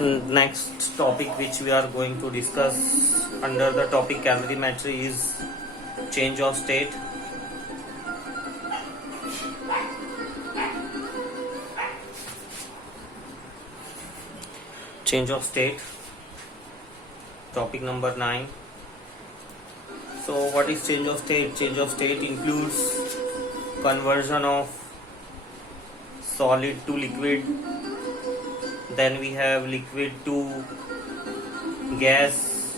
Next topic which we are going to discuss under the topic calorimetry is change of state. Change of state, topic number 9. So what is change of state? Change of state includes conversion of solid to liquid, then we have liquid to gas,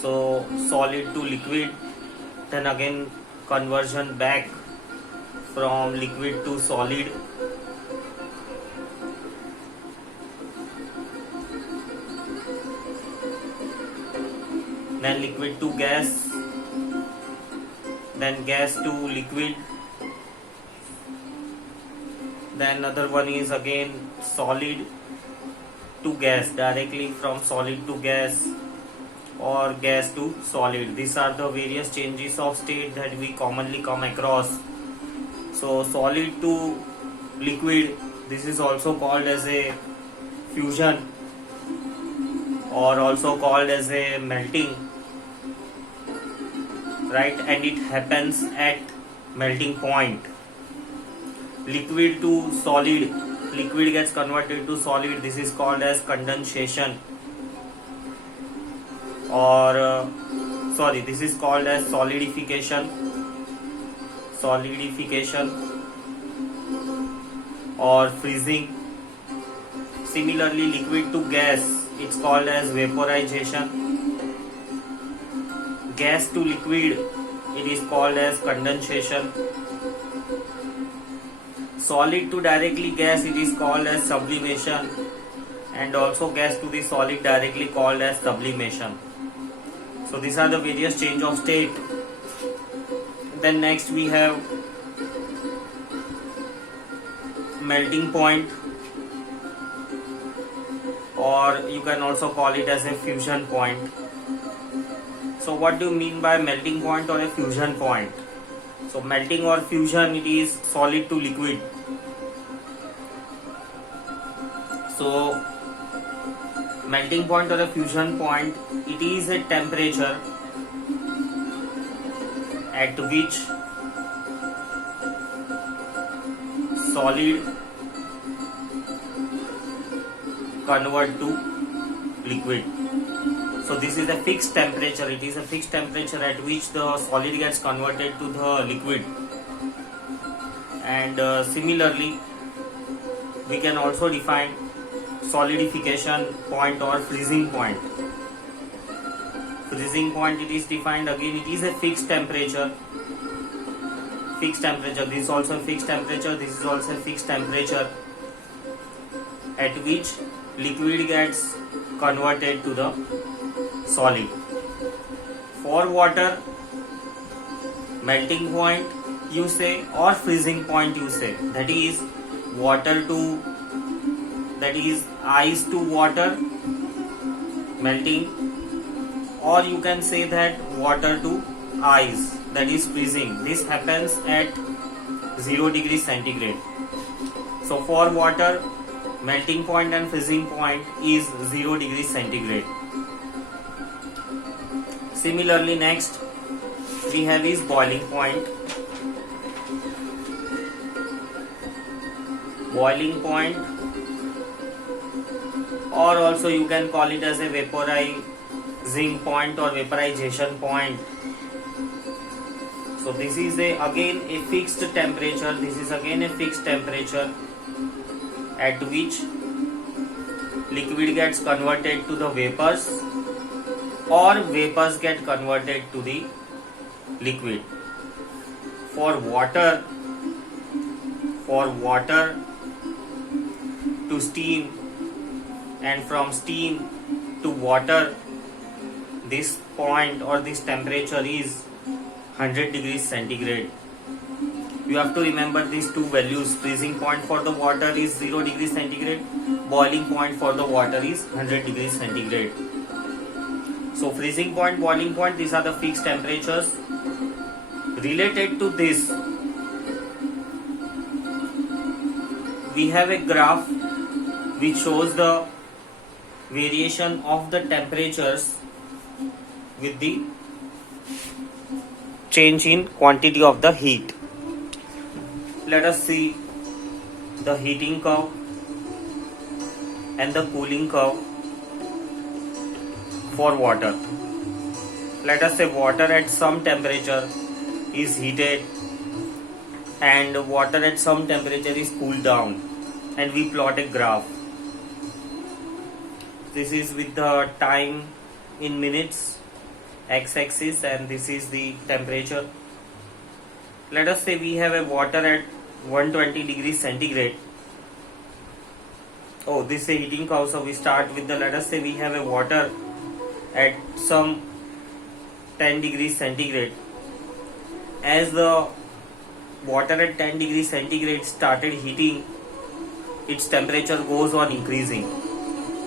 so solid to liquid, then again conversion back from liquid to solid, then liquid to gas, then gas to liquid, then another one is again solid to gas, directly from solid to gas or gas to solid. These are the various changes of state that we commonly come across. So solid to liquid, this is also called as a fusion or also called as a melting, right? And it happens at melting point. Liquid to solid, liquid gets converted to solid, this is called as condensation, or this is called as solidification or freezing. Similarly, liquid to gas, it's called as vaporization. Gas to liquid, it is called as condensation. Solid to directly gas, it is called as sublimation, and also gas to the solid directly called as sublimation. So these are the various change of state. Then next we have melting point, or you can also call it as a fusion point. So what do you mean by melting point or a fusion point? So melting or fusion, it is solid to liquid. So melting point or a fusion point, it is a temperature at which solid convert to liquid. So this is a fixed temperature, it is a fixed temperature at which the solid gets converted to the liquid. And similarly, we can also define solidification point or freezing point. Freezing point, it is defined again, it is a fixed temperature. This is also a fixed temperature, this is also a fixed temperature at which liquid gets converted to the solid. For water, melting point you say or freezing point you say, that is ice to water melting, or you can say that water to ice, that is freezing. This happens at 0 degrees centigrade. So for water, melting point and freezing point is 0 degrees centigrade. Similarly, next we have is boiling point. Boiling point, or also you can call it as a vaporizing point or vaporization point. So this is again a fixed temperature. This is again a fixed temperature at which liquid gets converted to the vapors or vapors get converted to the liquid. For water to steam, and from steam to water, this point or this temperature is 100 degrees centigrade. You have to remember these two values. Freezing point for the water is 0 degrees centigrade, boiling point for the water is 100 degrees centigrade. So freezing point, boiling point, these are the fixed temperatures. Related to this, we have a graph which shows the variation of the temperatures with the change in quantity of the heat. Let us see the heating curve and the cooling curve for water. Let us say water at some temperature is heated and water at some temperature is cooled down, and we plot a graph. This is with the time in minutes, x-axis, and this is the temperature. Let us say we have a water at 120 degrees centigrade. Oh, this is a heating curve, so we start with the, let us say we have a water at some 10 degrees centigrade. As the water at 10 degrees centigrade started heating, its temperature goes on increasing.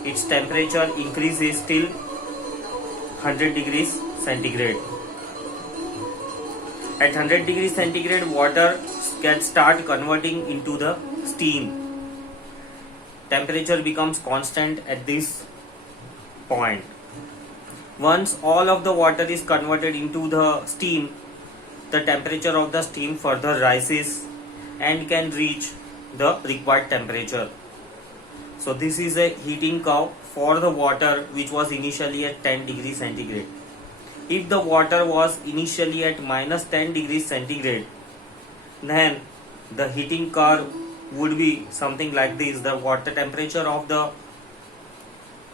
Its temperature increases till 100 degrees centigrade. At 100 degrees centigrade, water can start converting into the steam. Temperature becomes constant at this point. Once all of the water is converted into the steam, the temperature of the steam further rises and can reach the required temperature. So this is a heating curve for the water which was initially at 10 degrees centigrade. If the water was initially at minus 10 degrees centigrade, then the heating curve would be something like this. The water temperature of the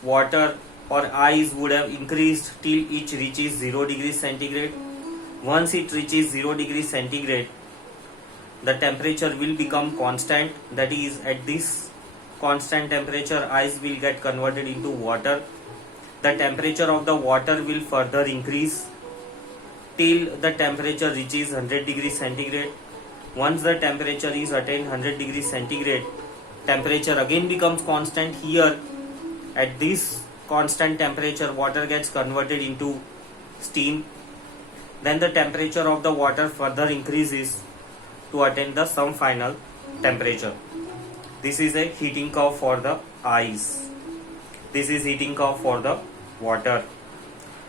water or ice would have increased till it reaches 0 degrees centigrade. Once it reaches 0 degrees centigrade, the temperature will become constant. That is, at this constant temperature, ice will get converted into water. The temperature of the water will further increase till the temperature reaches 100 degrees centigrade. Once the temperature is attained 100 degrees centigrade, temperature again becomes constant. Here, at this constant temperature, water gets converted into steam. Then the temperature of the water further increases to attain the some final temperature. This is a heating curve for the ice. This is heating curve for the water.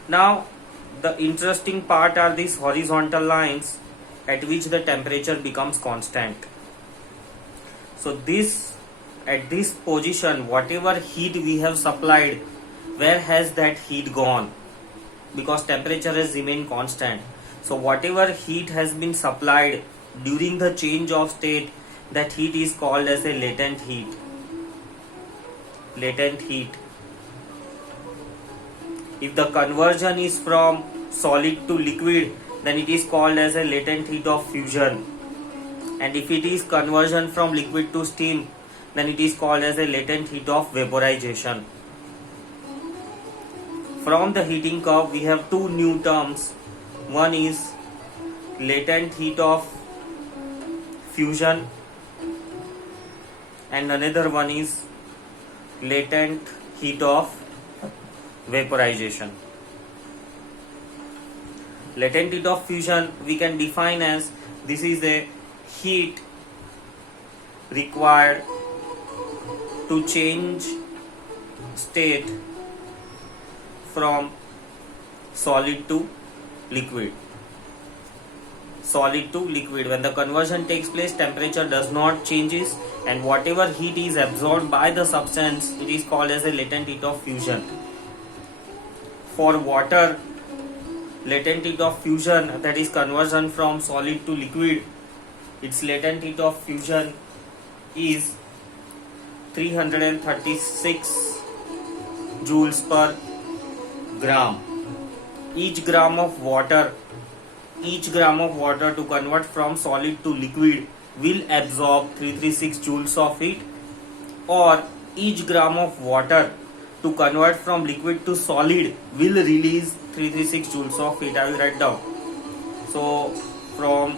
Now, the interesting part are these horizontal lines at which the temperature becomes constant. So this, at this position, whatever heat we have supplied, where has that heat gone? Because temperature has remained constant. So whatever heat has been supplied during the change of state, that heat is called as a latent heat. Latent heat. If the conversion is from solid to liquid, then it is called as a latent heat of fusion. And if it is conversion from liquid to steam, then it is called as a latent heat of vaporization. From the heating curve, we have two new terms. One is latent heat of fusion and another one is latent heat of vaporization. Latent heat of fusion we can define as, this is a heat required to change state from solid to liquid. Solid to liquid. When the conversion takes place, temperature does not changes, and whatever heat is absorbed by the substance, it is called as a latent heat of fusion. For water, latent heat of fusion, that is conversion from solid to liquid, its latent heat of fusion is 336 joules per gram. Each gram of water to convert from solid to liquid will absorb 336 joules of heat, or each gram of water to convert from liquid to solid will release 336 joules of heat. I will write down. So from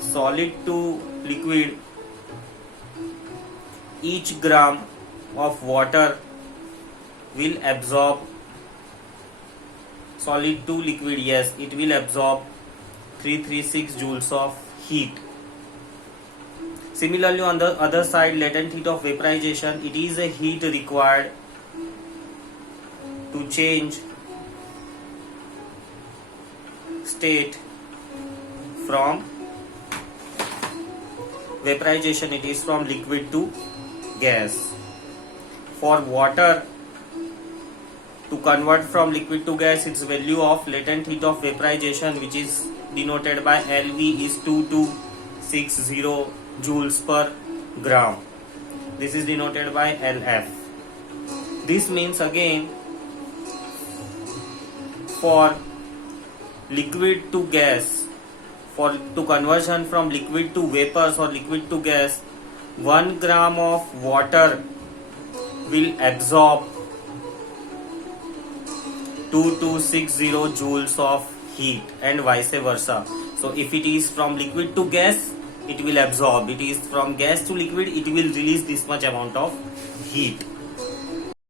solid to liquid, each gram of water will absorb, solid to liquid, yes, it will absorb 336 joules of heat. Similarly, on the other side, latent heat of vaporization, it is a heat required to change state from vaporization, it is from liquid to gas. For water to convert from liquid to gas, its value of latent heat of vaporization, which is denoted by LV, is 2260 joules per gram. This is denoted by LF. This means again, for liquid to gas, to conversion from liquid to vapors or liquid to gas, 1 gram of water will absorb 2260 joules of heat and vice versa. So if it is from liquid to gas, it will absorb. It is from gas to liquid, it will release this much amount of heat.